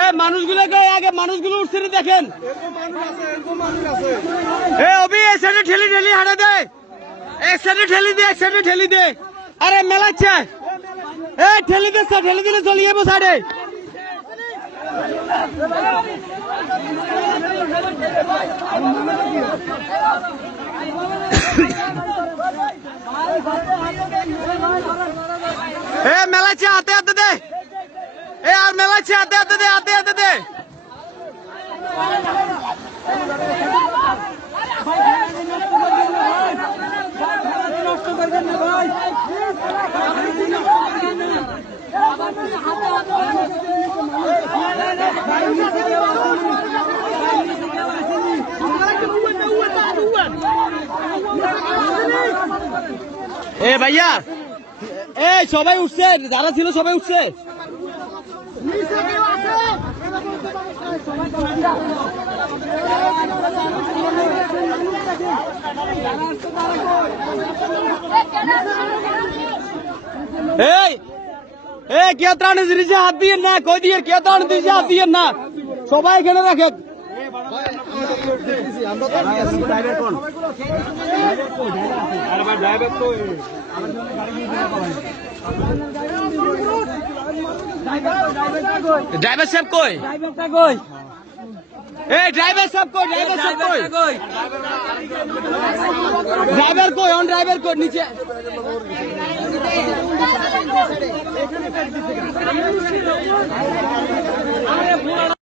এ মানুষগুলোকে আগে মানুষগুলো উঠছে দেখেন। এ অভি এক সাইডে ঠেলি ঠেলি হাঁটা দে, এক সাইডে ঠেলি দে, এক সাইডে ঠেলি দে। আরে মেলাচ্ছে এ ঠেলি দিচ্ছে, ঠেলি দিলে চলিয়ে যাবো সাইডে। এ মেলাচ্ছে হাতে হাতে দে, এ আর মেলাচ্ছে হাতে হাতে দে, হাতে হাতে দে। এ ভাইয়া এ সবাই উঠছে, যারা ছিল সবাই উঠছে। এই এ কে ত্রাণ জিনিসে হাত দিয়ে না, কই দিয়ে কে ত্রাণ জিনিসে হাত দিয়ে না, সবাই এখানে রাখে। ড্রাইভার সাহেব কই? এই ড্রাইভার সাহেব কই? ড্রাইভার সাহেব কই? ড্রাইভার কই? অন ড্রাইভার কই? নিচে আরে